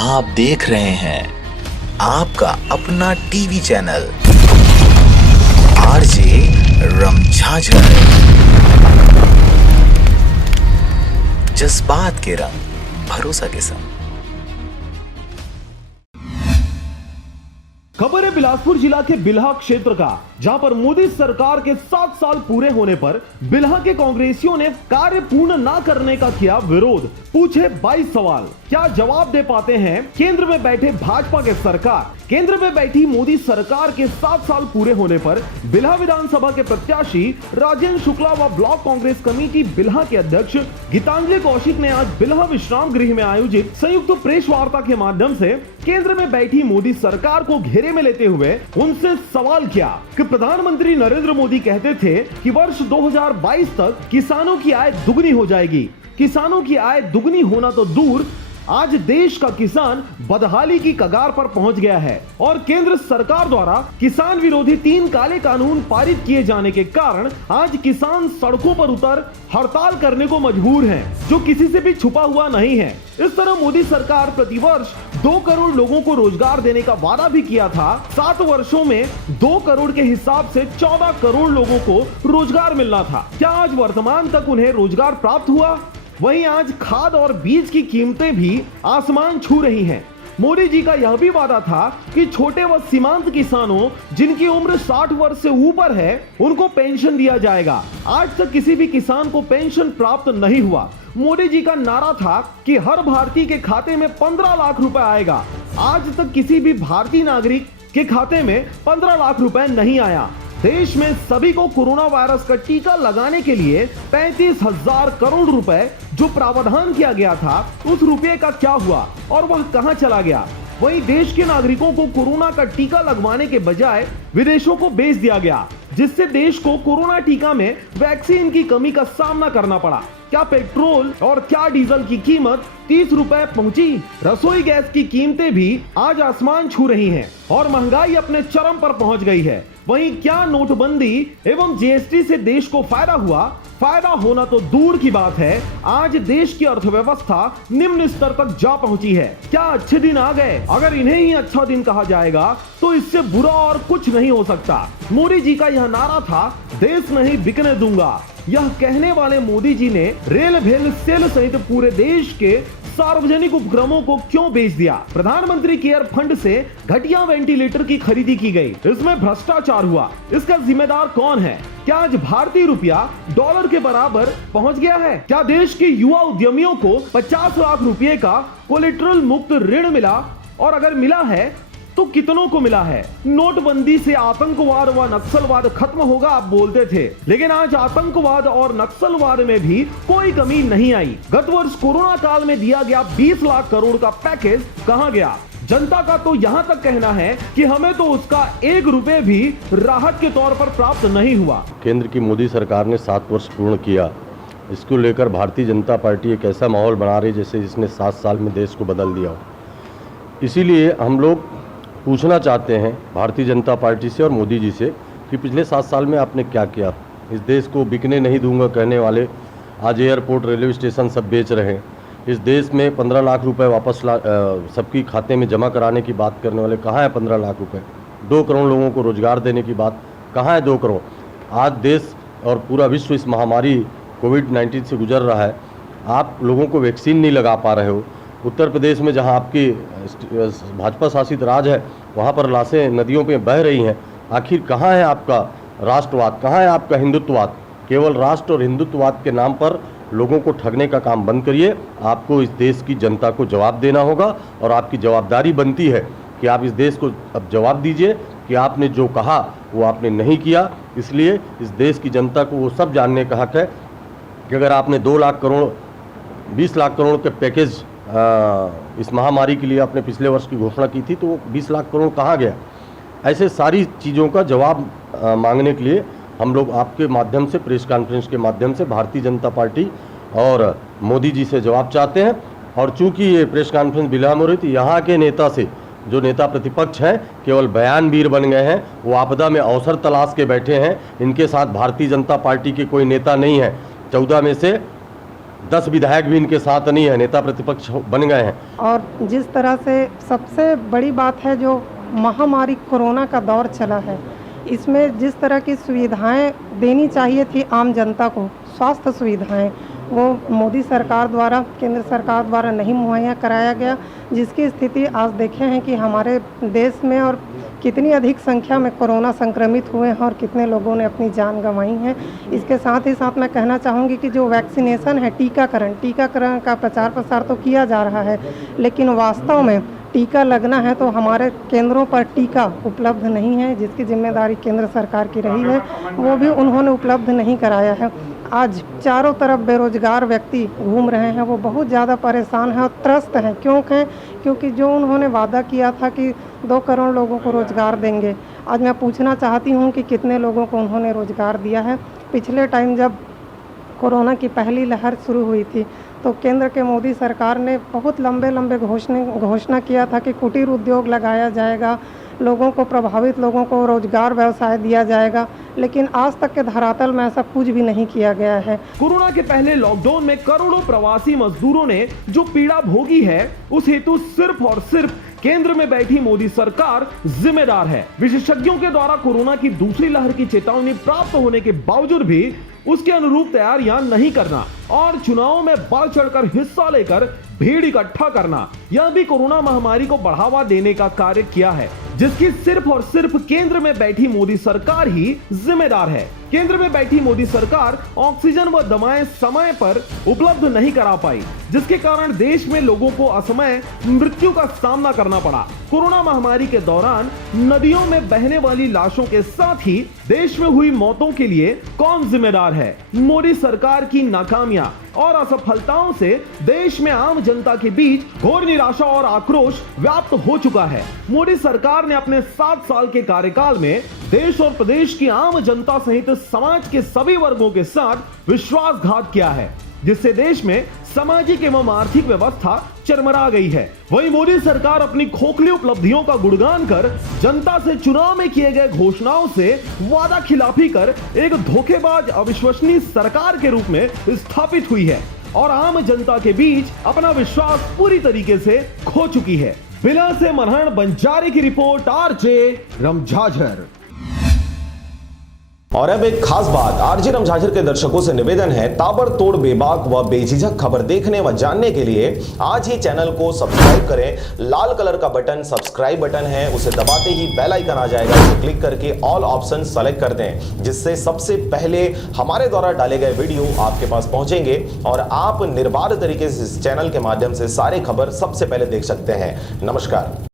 आप देख रहे हैं आपका अपना टीवी चैनल आरजे रमझाझर। जज्बात के रंग, भरोसा के संग। खबर है बिलासपुर जिला के बिल्हा क्षेत्र का, जहां पर मोदी सरकार के 7 साल पूरे होने पर बिल्हा के कांग्रेसियों ने कार्य पूर्ण न करने का किया विरोध। पूछे 22 सवाल, क्या जवाब दे पाते हैं केंद्र में बैठे भाजपा के सरकार। केंद्र में बैठी मोदी सरकार के 7 साल पूरे होने पर बिल्हा विधानसभा के प्रत्याशी राजेंद्र शुक्ला व ब्लॉक कांग्रेस कमेटी बिल्हा के अध्यक्ष गीतांजलि कौशिक ने आज बिल्हा विश्राम गृह में आयोजित संयुक्त प्रेस वार्ता के माध्यम से केंद्र में बैठी मोदी सरकार को घेरे में लेते हुए उनसे सवाल किया कि प्रधानमंत्री नरेंद्र मोदी कहते थे कि वर्ष 2022 तक किसानों की आय दुगनी हो जाएगी। किसानों की आय दुगनी होना तो दूर, आज देश का किसान बदहाली की कगार पर पहुंच गया है और केंद्र सरकार द्वारा किसान विरोधी 3 काले कानून पारित किए जाने के कारण आज किसान सड़कों पर उतर हड़ताल करने को मजबूर हैं, जो किसी से भी छुपा हुआ नहीं है। इस तरह मोदी सरकार प्रतिवर्ष 2 करोड़ लोगों को रोजगार देने का वादा भी किया था। 7 वर्षों में 2 करोड़ के हिसाब से 14 करोड़ लोगों को रोजगार मिलना था। क्या आज वर्तमान तक उन्हें रोजगार प्राप्त हुआ? वहीं आज खाद और बीज की कीमतें भी आसमान छू रही हैं। मोदी जी का यह भी वादा था कि छोटे व सीमांत किसानों जिनकी उम्र 60 वर्ष से ऊपर है उनको पेंशन दिया जाएगा। आज तक किसी भी किसान को पेंशन प्राप्त नहीं हुआ। मोदी जी का नारा था कि हर भारतीय के खाते में 15 लाख रुपए आएगा। आज तक किसी भी भारतीय नागरिक के खाते में 15 लाख रुपए नहीं आया। देश में सभी को कोरोना वायरस का टीका लगाने के लिए 35,000 करोड़ रुपए जो प्रावधान किया गया था, उस रुपये का क्या हुआ और वह कहां चला गया? वहीं देश के नागरिकों को कोरोना का टीका लगवाने के बजाय विदेशों को बेच दिया गया, जिससे देश को कोरोना टीका में वैक्सीन की कमी का सामना करना पड़ा। क्या पेट्रोल और क्या डीजल की कीमत 30 रुपए पहुंची? रसोई गैस की कीमतें भी आज आसमान छू रही हैं और महंगाई अपने चरम पर पहुंच गई है। वहीं क्या नोटबंदी एवं जीएसटी से देश को फायदा हुआ? फायदा होना तो दूर की बात है, आज देश की अर्थव्यवस्था निम्न स्तर तक जा पहुंची है। क्या अच्छे दिन आ गए? अगर इन्हें ही अच्छा दिन कहा जाएगा तो इससे बुरा और कुछ नहीं हो सकता। मोदी जी का यह नारा था, देश नहीं बिकने दूंगा। यह कहने वाले मोदी जी ने रेल भेल सेल सहित पूरे देश के सार्वजनिक उपक्रमों को क्यों बेच दिया? प्रधानमंत्री केयर फंड से घटिया वेंटिलेटर की खरीदी की गई, इसमें भ्रष्टाचार हुआ। इसका जिम्मेदार कौन है? क्या आज भारतीय रुपया डॉलर के बराबर पहुंच गया है? क्या देश के युवा उद्यमियों को 50 लाख रुपए का कोलेटरल मुक्त ऋण मिला? और अगर मिला है तो कितनों को मिला है? नोटबंदी से आतंकवाद व नक्सलवाद खत्म होगा आप बोलते थे, लेकिन आज आतंकवाद और नक्सलवाद में भी कोई कमी नहीं आई। गत वर्ष कोरोना काल में दिया गया 20 लाख करोड़ का पैकेज कहां गया? जनता का तो यहां तक कहना है कि हमें तो उसका 1 रुपए भी राहत के तौर पर प्राप्त नहीं हुआ। केंद्र की मोदी सरकार ने 7 वर्ष पूर्ण किया, इसको लेकर भारतीय जनता पार्टी एक ऐसा माहौल बना रही जैसे इसने 7 साल में देश को बदल दिया हो। इसीलिए हम लोग पूछना चाहते हैं भारतीय जनता पार्टी से और मोदी जी से कि पिछले 7 साल में आपने क्या किया? इस देश को बिकने नहीं दूंगा कहने वाले आज एयरपोर्ट, रेलवे स्टेशन सब बेच रहे हैं। इस देश में 15 लाख रुपए वापस सबकी खाते में जमा कराने की बात करने वाले कहाँ है 15 लाख रुपए? 2 करोड़ लोगों को रोजगार देने की बात कहाँ है 2 करोड़? आज देश और पूरा विश्व इस महामारी कोविड-19 से गुजर रहा है, आप लोगों को वैक्सीन नहीं लगा पा रहे हो। उत्तर प्रदेश में जहां आपकी भाजपा शासित राज है, वहां पर लाशें नदियों पे बह रही हैं। आखिर कहां है आपका राष्ट्रवाद, कहां है आपका हिंदुत्ववाद? केवल राष्ट्र और हिंदुत्ववाद के नाम पर लोगों को ठगने का काम बंद करिए। आपको इस देश की जनता को जवाब देना होगा और आपकी जवाबदारी बनती है कि आप इस देश को अब जवाब दीजिए कि आपने जो कहा वो आपने नहीं किया। इसलिए इस देश की जनता को वो सब जानने का हक है कि अगर आपने 2 लाख करोड़ 20 लाख करोड़ के पैकेज इस महामारी के लिए आपने पिछले वर्ष की घोषणा की थी, तो वो 20 लाख करोड़ कहाँ गया? ऐसे सारी चीज़ों का जवाब मांगने के लिए हम लोग आपके माध्यम से, प्रेस कॉन्फ्रेंस के माध्यम से भारतीय जनता पार्टी और मोदी जी से जवाब चाहते हैं। और चूंकि ये प्रेस कॉन्फ्रेंस बिल्हा में हो रही थी, यहाँ के नेता से, जो नेता प्रतिपक्ष हैं, केवल बयानवीर बन गए हैं, वो आपदा में अवसर तलाश के बैठे हैं। इनके साथ भारतीय जनता पार्टी के कोई नेता नहीं है। 14 में से 10 विधायक भी इनके साथ नहीं है, नेता प्रतिपक्ष बन गए हैं। और जिस तरह से सबसे बड़ी बात है, जो महामारी कोरोना का दौर चला है, इसमें जिस तरह की सुविधाएं देनी चाहिए थी आम जनता को, स्वास्थ्य सुविधाएं, वो मोदी सरकार द्वारा, केंद्र सरकार द्वारा नहीं मुहैया कराया गया, जिसकी स्थिति आज देखे हैं कि हमारे देश में और कितनी अधिक संख्या में कोरोना संक्रमित हुए हैं और कितने लोगों ने अपनी जान गंवाई है। इसके साथ ही साथ मैं कहना चाहूँगी कि जो वैक्सीनेशन है, टीकाकरण का प्रचार प्रसार तो किया जा रहा है, लेकिन वास्तव में टीका लगना है तो हमारे केंद्रों पर टीका उपलब्ध नहीं है, जिसकी जिम्मेदारी केंद्र सरकार की रही है, वो भी उन्होंने उपलब्ध नहीं कराया है। आज चारों तरफ बेरोजगार व्यक्ति घूम रहे हैं, वो बहुत ज़्यादा परेशान हैं और त्रस्त हैं। क्योंकि जो उन्होंने वादा किया था कि 2 करोड़ लोगों को रोज़गार देंगे, आज मैं पूछना चाहती हूँ कि कितने लोगों को उन्होंने रोज़गार दिया है। पिछले टाइम जब कोरोना की पहली लहर शुरू हुई थी तो केंद्र के मोदी सरकार ने बहुत लंबे घोषणा किया था कि कुटीर उद्योग लगाया जाएगा, लोगों को, प्रभावित लोगों को रोजगार व्यवसाय दिया जाएगा, लेकिन आज तक के धरातल में ऐसा कुछ भी नहीं किया गया है। कोरोना के पहले लॉकडाउन में करोड़ों प्रवासी मजदूरों ने जो पीड़ा भोगी है, उस हेतु सिर्फ और सिर्फ केंद्र में बैठी मोदी सरकार जिम्मेदार है। विशेषज्ञों के द्वारा कोरोना की दूसरी लहर की चेतावनी प्राप्त होने के बावजूद भी उसके अनुरूप तैयारियां नहीं करना और चुनाव में बढ़ चढ़कर हिस्सा लेकर भीड़ इकट्ठा करना, यह भी कोरोना महामारी को बढ़ावा देने का कार्य किया है, जिसकी सिर्फ और सिर्फ केंद्र में बैठी मोदी सरकार ही जिम्मेदार है। केंद्र में बैठी मोदी सरकार ऑक्सीजन व दवाएं समय पर उपलब्ध नहीं करा पाई, जिसके कारण देश में लोगों को असमय मृत्यु का सामना करना पड़ा। कोरोना महामारी के दौरान नदियों में बहने वाली लाशों के साथ ही देश में हुई मौतों के लिए कौन जिम्मेदार है? मोदी सरकार की नाकामियां और असफलताओं से देश में आम जनता के बीच घोर निराशा और आक्रोश व्याप्त हो चुका है। मोदी सरकार ने अपने 7 साल के कार्यकाल में देश और प्रदेश की आम जनता सहित समाज के सभी वर्गों के साथ विश्वासघात किया है, जिससे देश में सामाजिक एवं आर्थिक व्यवस्था चरमरा गई है। वहीं मोदी सरकार अपनी खोखली उपलब्धियों का गुणगान कर जनता से चुनाव में किए गए घोषणाओं से वादा खिलाफी कर एक धोखेबाज अविश्वसनीय सरकार के रूप में स्थापित हुई है और आम जनता के बीच अपना विश्वास पूरी तरीके से खो चुकी है। बिला से मनहर बंजारे की रिपोर्ट, आरजे रमझाझर। और अब एक खास बात, आरजे रमझाझर के दर्शकों से निवेदन है, ताबड़तोड़ बेबाक व बेझिझक खबर देखने व जानने के लिए आज ही चैनल को सब्सक्राइब करें। लाल कलर का बटन सब्सक्राइब बटन है, उसे दबाते ही बेल आइकन आ जाएगा, उसे क्लिक करके ऑल ऑप्शन सेलेक्ट कर दें, जिससे सबसे पहले हमारे द्वारा डाले गए वीडियो आपके पास पहुंचेंगे और आप निर्बाध तरीके से इस चैनल के माध्यम से सारे खबर सबसे पहले देख सकते हैं। नमस्कार।